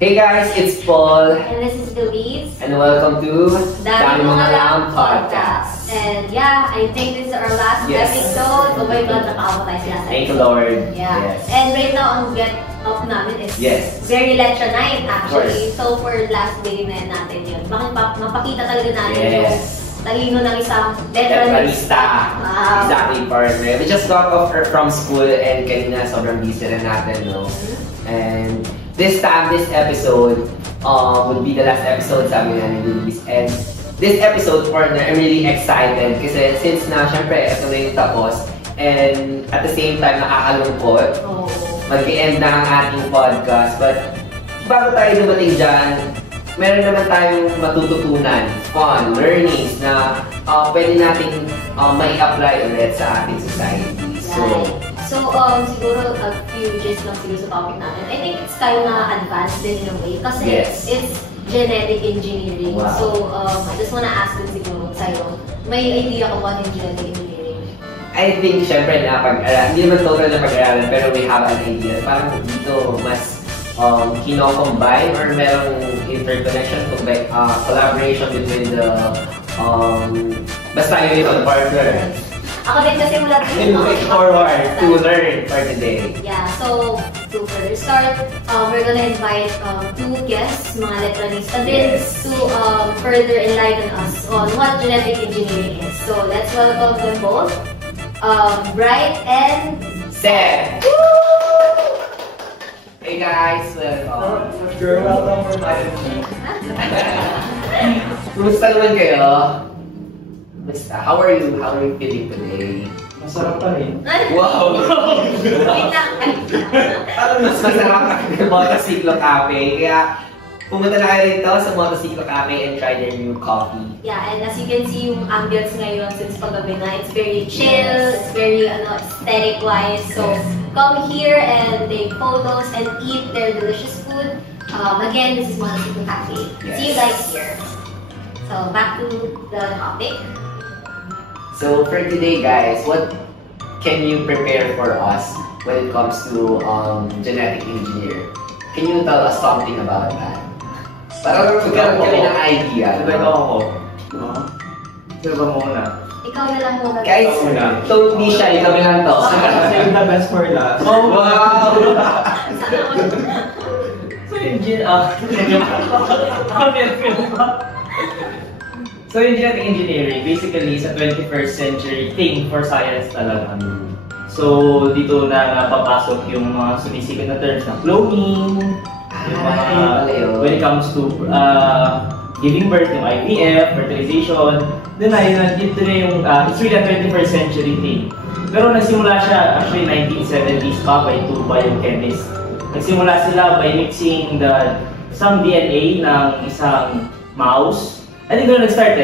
Hey guys, it's Paul. And this is Louise. And welcome to Dami Mga Lang Podcast. And yeah, I think this is our last episode. Oh my God, nakakawa tayo sila. Thank you, Lord. Yeah. Yes. And right now, ang get up namin is very lecha night actually. So for last day na natin yun. Mapakita talaga natin yung talino ng isang veteranista. Wow. Exactly, partner. We just got off from school and kanina sobrang busy rin natin, no? And this time, this episode would be the last episode sabi na ni Luis. And this episode, partner, I'm really excited kasi since na, syempre, ito na yung tapos. And at the same time, nakakalungkot. Mag-i-end na ang ating podcast. But bago tayo dumating dyan, meron naman tayong matututunan, fun, learnings na pwede nating mai-apply ulit sa ating society. So, siguro a few gist lang siguro sa topic natin. I think it's kind of advanced din in a way kasi it's genetic engineering. Wow. So, I just wanna ask din siguro sa'yo, may idea ka ba ng genetic engineering? I think, syempre, hindi naman total na pag-aralan, pero we have an idea. Parang dito, mas kino-combine or merong interconnection, collaboration between the basta yun partner. Ako din kasi mula looking forward to learn for today. Yeah, so to further start, we're gonna invite two guests, mga letranista din, to further enlighten us on what genetic engineering is. So let's welcome them both, Bright and Seth. Hey guys, welcome. Welcome for my Kumusta naman kayo? How are you? How are you feeling today? Masarap pa rin. Wow! Parang mas masarap ang Motorcyclo Cafe. Kaya pumunta na kayo rito sa Motorcyclo Cafe and try their new coffee. Yeah, and as you can see, yung ambience ngayon since paggabi na, it's very chill, it's very aesthetic-wise. So come here and take photos and eat their delicious food. Again, this is Motorcyclo Cafe. See you guys here. So back to the topic. So for today, guys, what can you prepare for us when it comes to genetic engineer? Can you tell us something about that? Para magkaroon kami ng idea. Diba ako? Diba muna? Ikaw na lang muna. Guys, don't be shy. Kami lang to. Save the best for last. Oh, wow! So yung genetic engineering, basically sa 21st century thing for science talaga. So dito na napapasok yung mga sumisikat na terms na cloning, yung mga, when it comes to giving birth, yung IVF, fertilization, then dito na yung, it's really a 21st century thing. Pero nagsimula siya actually 1970s pa by two biochemists. Nagsimula sila by mixing some DNA ng isang mouse. I think doon nag-start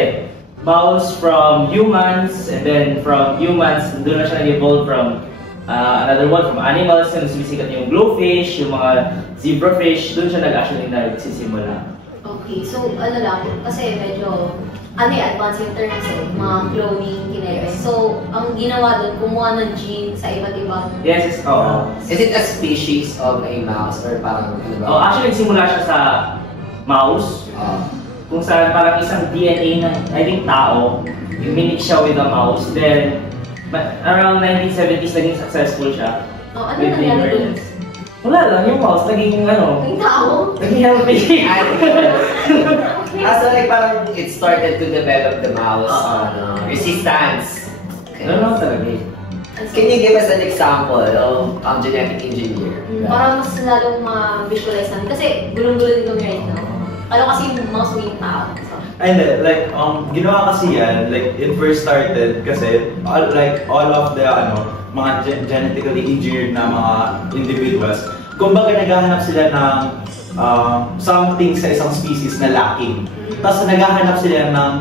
mouse from humans, and then from humans, doon na siya nag-evolve from another one, from animals, na sumisikat yung glowfish, yung mga zebrafish, doon siya actually nagsisimula. Okay, so ano lang, kasi medyo advanced yung terms mga cloning, kinebe. So, ang ginawa doon, kumuha ng gene sa iba't ibang... Yes, Is it a species of a mouse or parang ano ba? Actually, nagsimula siya sa mouse. Kung saan parang isang DNA ng, I think, tao, yung minix siya with a mouse. Then, around 1970s, naging successful siya. Ano nangyari doon? Wala lang, yung mouse, naging Naging tao? Naging healthy. So like parang it started to develop the mouse resistance. Ano talaga Can you give us an example of genetic engineer? Para mas lalong ma-visualize natin. Kasi gulong-gulo din kami right now. Ano kasi yung mouse maging tao. And like ginawa kasi yan, like it first started kasi all of the mga genetically engineered na mga individuals, kumbaga naghahanap sila ng something sa isang species na lacking. Tapos naghahanap sila ng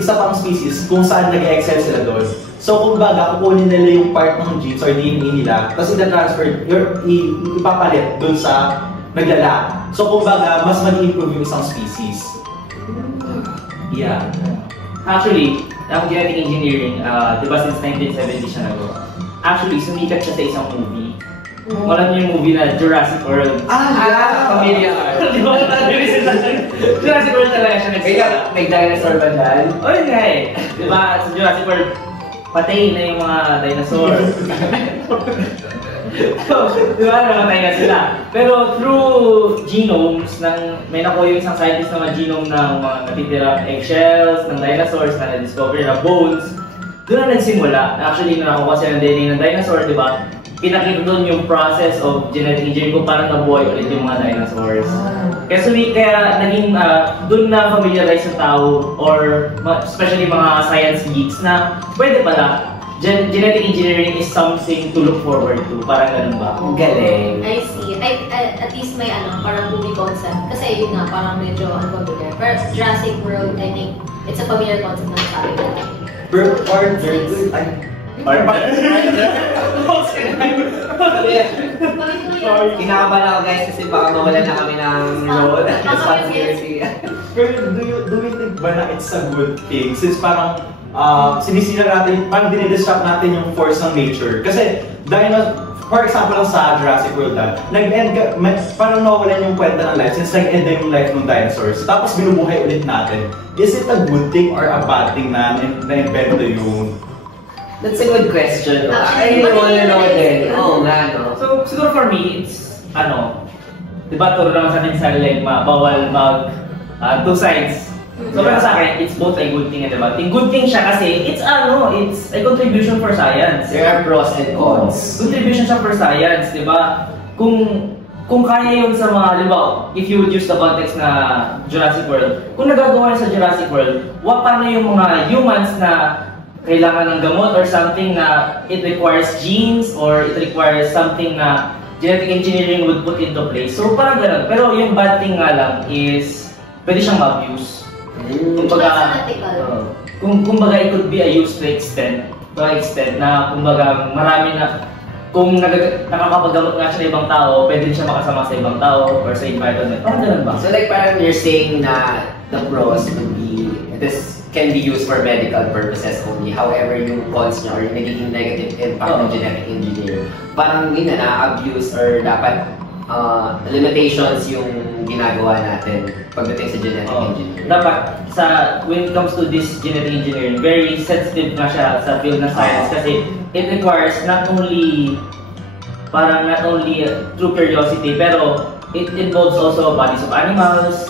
isa pang species kung saan nag-excel sila doon. So kumbaga kukunin nila yung part ng genes or DNA nila, tapos ita-transfer, ipapalit doon sa naglala. So kumbaga, mas mag-improve yung isang species. Yeah. Actually, ang genetic engineering, diba since 1970 siya nagawa. Actually, sumikat siya sa isang movie. Alam niyo yung movie na Jurassic World? Familiar. Jurassic World talaga siya nagsimula. May dinosaur ba dyan? O yun nga eh. Diba, sa Jurassic World, patay na yung mga dinosaur. So, diba, namatay na sila. Pero through genomes, may nakuha yung isang scientist na genome ng mga natitirang eggshells, ng dinosaurs na na-discover na bones, doon na nagsimula. Actually, nakuha sila ng DNA ng dinosaur, diba? Pinakita doon yung process of genetic engineering kung paano nabuhay ulit yung mga dinosaurs. Kaya naging doon na familiarize sa tao or especially mga science geeks na pwede pala genetic engineering is something to look forward to. Parang ganun ba? Galing. I see. At least may parang movie concept. Kasi yun nga, parang medyo unfamiliar. Pero Jurassic World, I think, it's a familiar concept na sa akin. Kinakabahan ako guys kasi baka mawalan na kami ng role. Responsibility. Pero do you think ba na it's a good thing? Since parang sinisira natin, parang dinidisrupt natin yung force ng nature. Kasi for example lang sa Jurassic World, parang nawalan yung kwenta ng life since nag-end na yung life ng dinosaurs. Tapos binubuhay ulit natin. Is it a good thing or a bad thing na na-invento yung... That's a good question. I wanna know din. Oo nga, no? So, siguro for me, it's, diba, turo naman sa atin sa legma, bawal two sides. So, pero sa akin, it's both a good thing and a bad thing. Good thing siya kasi, it's a contribution for science. There are pros and cons. Contribution siya for science, diba? Kung kaya yun sa mga, diba, if you would use the context na Jurassic World, kung nagagawa sa Jurassic World, paano yung mga humans na kailangan ng gamot or something na it requires genes or it requires something na genetic engineering would put into place. So parang gano'n. Pero yung bad thing nga lang is pwede siyang ma-abuse. Kumbaga it could be a use to extent na kumbaga marami na kung nakakapaggamot nga siya sa ibang tao, pwede siya makasama sa ibang tao or sa environment. Parang gano'n ba? So like parang you're saying na the pros would be, this can be used for medical purposes only. However, yung cons niya or yung nagiging negative impact ng genetic engineering, parang yun na-abuse or dapat limitations yung ginagawa natin pagdating sa genetic engineering. Dapat, when it comes to this genetic engineering, very sensitive na siya sa field ng science kasi it requires not only true curiosity, pero it involves also bodies of animals,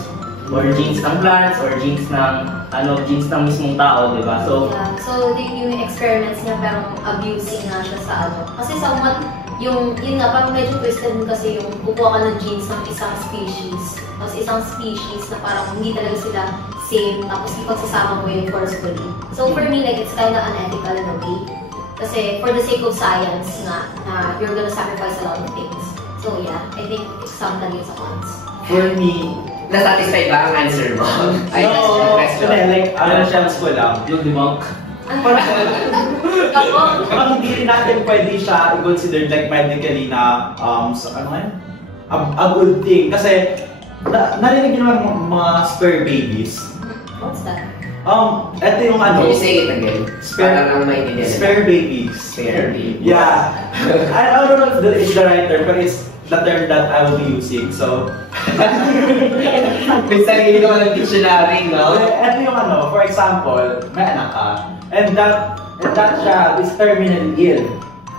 or genes ng plants, or genes ng mismong tao, di ba? So, yeah. So, yung experiments niya, pero abusing nga siya sa Kasi somewhat, yun nga, parang medyo twisted din kasi yung kukuha ka ng genes ng isang species. Tapos isang species na parang hindi talaga sila same, tapos ipagsasama mo yun forcefully. So, for me, like, it's kind of unethical in a way. Kasi, for the sake of science nga, you're gonna sacrifice a lot of things. So, yeah, I think it's something against the cons. For me, nasatisfied ba ang answer mo? Ay, like, chance ko lang. Yung debunk. Parang hindi rin natin pwede siya i-consider like medically na, a good thing. Kasi, narinig nyo naman mga spare babies. What's that? Ito yung Can you say it again? Spare babies. Spare babies. Yeah. I don't know if it's the right term, but it's the term that I will be using. So, may sarili naman ng dictionary, no? Ito yung for example, may anak ka, and that child is terminally ill.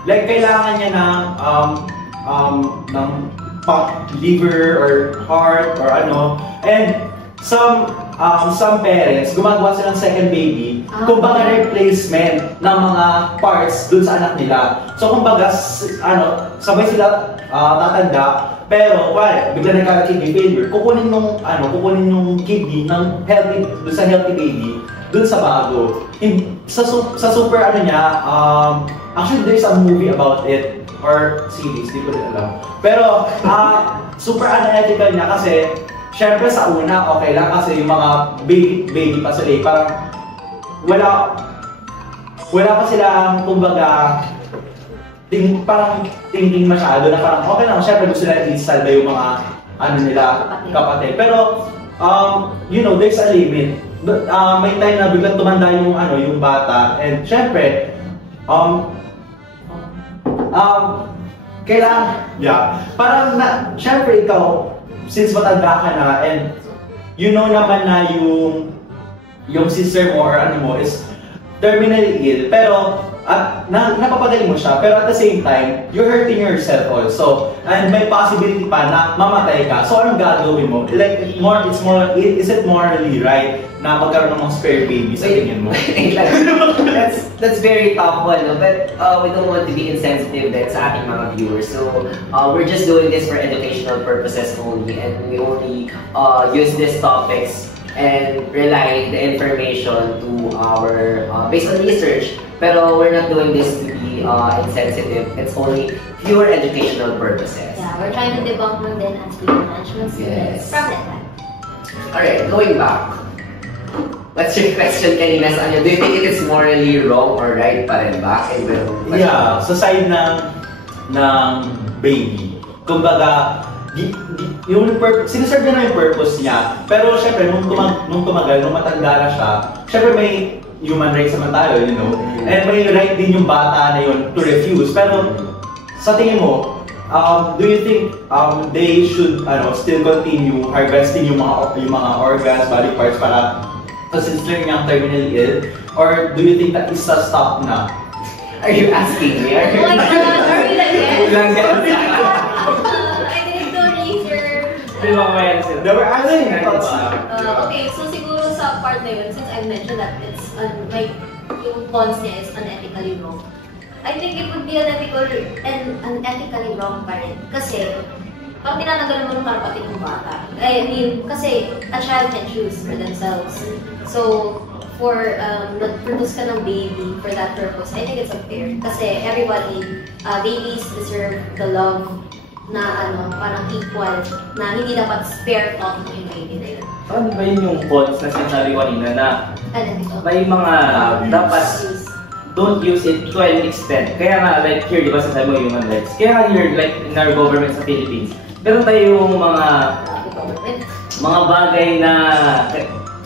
Like, kailangan niya ng liver or heart or and some parents, gumagawa silang second baby, kumbaga replacement ng mga parts dun sa anak nila. So kumbaga, sabay sila tatanda, pero bigla nagkaka-kidney failure, kukunin nung kidney ng dun sa healthy baby, dun sa bago. Sa super actually there's a movie about it, or series, di ko rin alam. Pero, super unethical niya kasi, syempre sa una, okay lang kasi yung mga baby pa sila parang wala pa silang, kumbaga, parang thinking masyado na parang okay lang, syempre gusto nila i-salva yung mga kapatid. Pero, there's a limit. May time na biglang tumanda yung bata, and syempre, kailangan, parang syempre ikaw, since matanda ka na, and you know naman na yung sister mo or ano mo is terminally ill, pero at napapagaling mo siya, pero at the same time, you're hurting yourself also. And may possibility pa na mamatay ka. So anong gagawin mo? Like, is it morally right na magkaroon ng mga spare baby sa tingin mo? That's very tough one, no? But we don't want to be insensitive din sa ating mga viewers. So we're just doing this for educational purposes only, and we only use these topics and rely the information to our based on research. Pero we're not doing this to be insensitive. It's only pure educational purposes. Yeah, we're trying to debunk them then as people management students from that time. Alright, going back. What's your question kanina sa kanya? Do you think it is morally wrong or right pa rin ba? Yeah, sa side ng baby. Kumbaga, sinaserve niya na yung purpose niya. Pero syempre, nung tumagal, nung matanda na siya, syempre may human rights naman tayo, you know? And may right din yung bata na yun to refuse. Pero sa tingin mo, do you think they should still continue harvesting yung mga organs, body parts para since they're young, terminally ill? Or do you think that is a stop na? Are you asking me? Oh my God, are we like Lang I didn't do research. Di ba kaya sila? They were asking Okay, so siguro sa part na yun, since I mentioned that it's like yung bonds niya is unethically wrong, I think it would be unethically wrong pa rin. Kasi, pag tinanagalan mo ng karapatid ng bata, I mean, kasi a child can choose for themselves. So, for nag-produce ka ng baby for that purpose, I think it's unfair. Kasi everybody, babies deserve the love na parang equal, na hindi dapat spare thought yung baby na yun. Ano ba yun yung points na sinasabi ko kanina na may mga dapat don't use it to an extent. Kaya nga, like here, di ba sasabi mo human rights? Kaya nga here, like in our government sa Philippines, meron tayong mga bagay na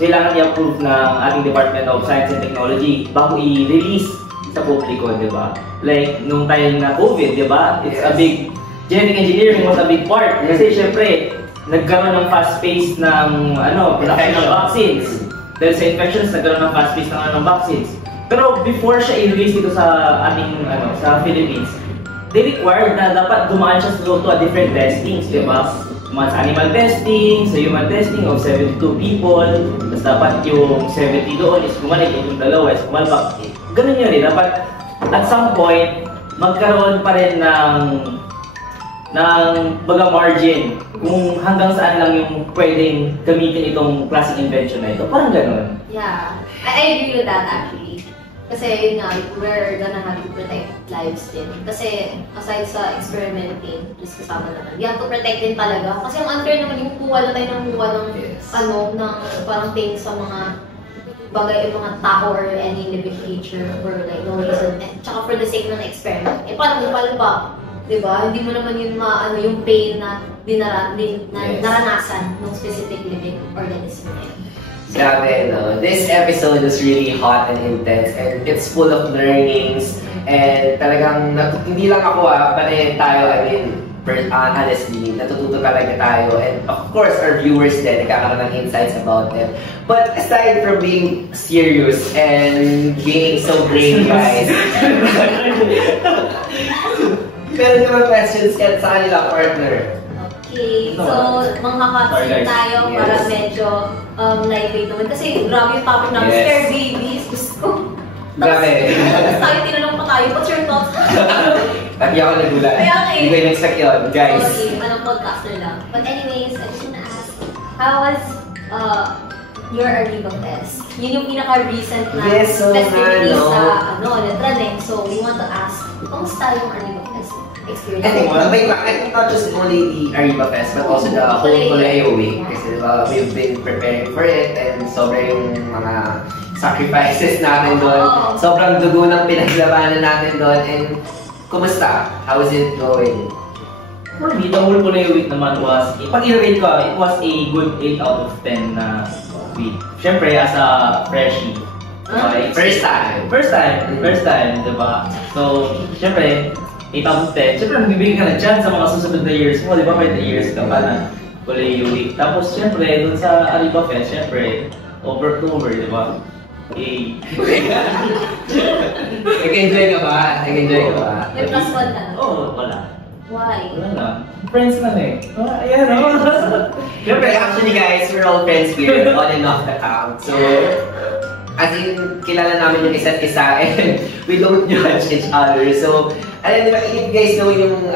kailangan i-approve ng ating Department of Science and Technology bago i-release sa publiko, di ba? Like, nung time na COVID, di ba? It's a big, genetic engineering was a big part. Kasi syempre, nagkaroon ng fast pace ng production ng vaccines. Dahil sa infections, nagkaroon ng fast pace ng vaccines. Pero before siya i-release dito sa ating sa Philippines, they required na dapat dumaan siya to a different testings, di ba? Sa animal testing, sa human testing of 72 people, tapos dapat yung 70 doon is bumalik, yung dalawa is bumalpak. Ganun yun eh, dapat at some point, magkaroon pa rin ng baga margin kung hanggang saan lang yung pwedeng gamitin itong classic invention na ito. Parang gano'n. Yeah, I agree with that actually. Kasi yun nga, we're gonna have to protect lives din. Kasi aside sa experimenting, just kasama naman, you have to protect din talaga. Kasi ang unfair naman yung kuha na tayo ng ng parang things sa mga bagay, yung mga tao or any living creature for like no reason. And tsaka for the sake ng experiment. Eh paano ba? Diba? Hindi mo naman yung yung pain na naranasan ng specific living organism na yun. Grabe, no? This episode is really hot and intense and it's full of learnings and talagang hindi lang ako pati tayo, I mean, honestly, natututo talaga tayo and of course our viewers din, nagkakaroon ng insights about them. But aside from being serious and being so brainy guys, meron naman questions sa kanila partner. Okay, so mga tayo para medyo lightweight naman. Kasi grabe yung topic namin, scare babies. Gusto. Grabe. Tapos tayo, tinanong pa tayo, what's your thoughts? Tapi ako nagulat. Kaya okay. Hindi ko in-expect yun, guys. Okay, anong podcaster lang. But anyways, I just wanna ask, how was your Arriba Fest? Yun yung pinaka-recent na festivities sa Letran. So we want to ask, kamusta yung Arriba Fest experience? I think not just only the Arriba Fest, but also the whole Colegio Week. Kasi we've been preparing for it and sobrang yung mga sacrifices natin doon. Sobrang dugo ng pinaglabanan natin doon. And kumusta? How is it going? For me, the whole Colegio Week naman was, pag i-rate ko, it was a good 8 out of 10 na week. Siyempre, as a freshie. First time, diba? So, siyempre, 8 out of 10. Siyempre, nagbibigay ka na dyan sa mga susunod na years mo, di ba? May 3 years ka pa na Kulay Week. Tapos syempre, dun sa Arriba Fest, syempre, over, di ba? Nag-enjoy ka ba? Nag-enjoy ka ba? May plus one ka na. Oo, wala. Why? Wala na. Friends lang eh. Ayan, Siyempre, actually guys, we're all friends here, on and off the camp. So, as in, kilala namin yung isa't isa and we don't judge each other. So, alam niyo, if you guys know yung,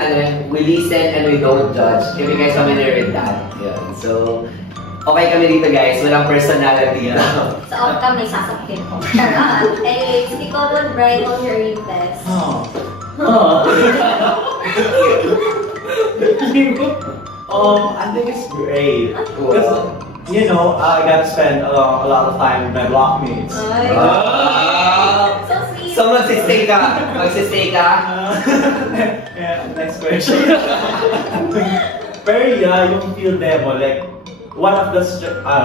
we listen and we don't judge. If you guys familiar with that. Yun. So, okay kami dito guys, walang personality. Sa outcome, may sasakit ko. Charot! Anyways, ikaw nun, Brian, on your best. I think it's great. Because, you know, I got to spend a lot of time with my blockmates. Ay. So sweet. So, magsistay ka? Magsistay ka? Yeah, next question. Pero yeah, yung field demo, like, one of the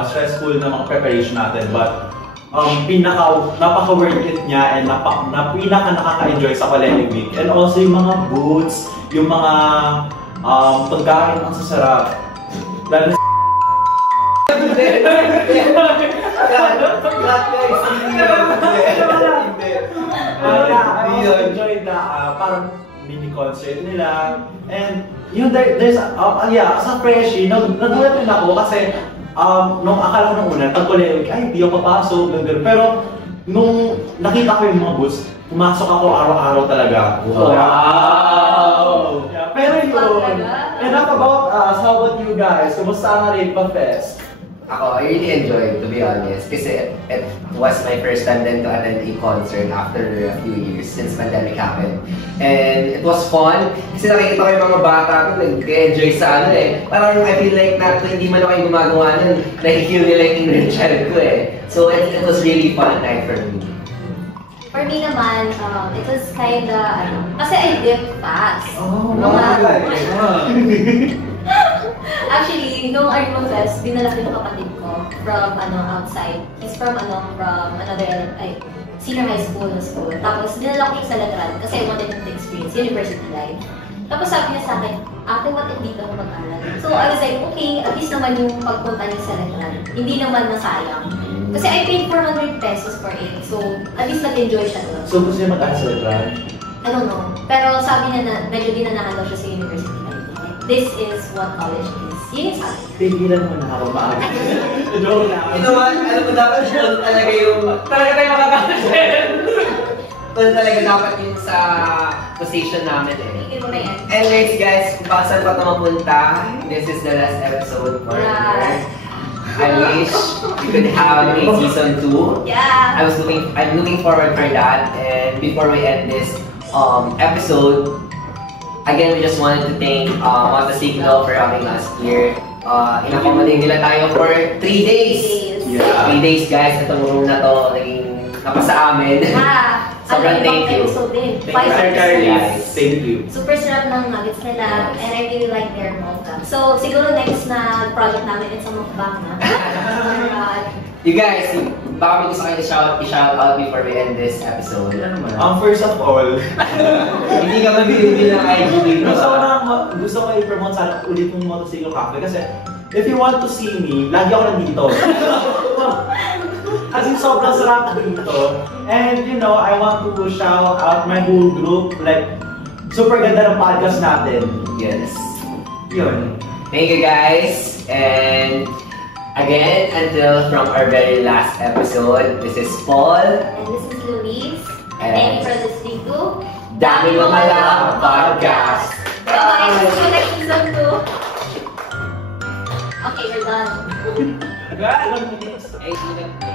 stressful na mga preparation natin, but napaka-worth it niya and pinaka nakaka-enjoy sa Collective Week. And also yung mga booths, yung mga pagkain ang sasarap. Lalo na I enjoyed na parang mini concert nila. And yun, there's as a freshie, nagulat din ako kasi nung akala ko nung una, pag-Collective Week, ay, di ako papasok, gano'n. Pero nung nakita ko yung mga booths, pumasok ako araw-araw talaga. Wow! Yeah, pero yun, enough about us. How about you guys? Kumusta ang Arriba Fest? Ako, I really enjoyed, to be honest. Kasi it was my first time then to attend a concert after a few years since pandemic happened. And it was fun. Kasi nakikita ko yung mga bata ko, nag-enjoy sa Parang I feel like hindi man ako yung gumagawa nun, nakikil nila yung inner child ko So it was really fun night for me. For me naman, it was kinda, kasi I dip fast. Actually, nung Arriba Fest, dinala ko yung kapatid ko from outside. He's from another senior high school na school. Tapos dinala ko siya sa Letran kasi I wanted him to experience university life. Tapos sabi niya sa akin, ate, what if dito ako mag-aral? So I was like, okay, at least naman yung pagpunta niya sa Letran. Hindi naman nasayang. Kasi I paid 400 pesos for it. So at least nag-enjoy siya doon. So gusto niya mag-aral sa Letran? I don't know. Pero sabi niya na medyo dinanahan daw siya sa university life. This is what college is. Yun yung sabi. Pigilan mo na ako maaga. Joke na. You know what? Alam mo dapat doon talaga yung... Talaga tayo makakasel! Doon talaga dapat yung sa position namin Tigil mo na yan. Anyways guys, kung baka saan pa ito mapunta, this is the last episode for her. I wish we could have a season 2. Yeah. I'm looking forward for that. And before we end this episode, again, we just wanted to thank Mata Signal for having us here. In-accommodate nila tayo for 3 days. Yeah. 3 days guys, itong room na to, naging napasa amin. Sobrang thank you. Thank you. Super sarap ng nuggets nila and I really like their mocha. So, siguro next na project namin is sa mukbang na. You guys, baka may gusto kayo i-shout out before we end this episode. First of all, Hindi ka mabibili ng IG dito. gusto ko i-promote sana ulit yung Motorcycle Cafe kasi if you want to see me, lagi ako nandito. Kasi sobrang sarap dito. And you know, I want to shout out my whole group. Like, super ganda ng podcast natin. Yes. Yun. Thank you guys. And again, until from our very last episode, this is Paul. And this is Louise. Thank you for listening to Dami Mamala Podcast. Bye! See you next season 2. Okay, we're done. Hey,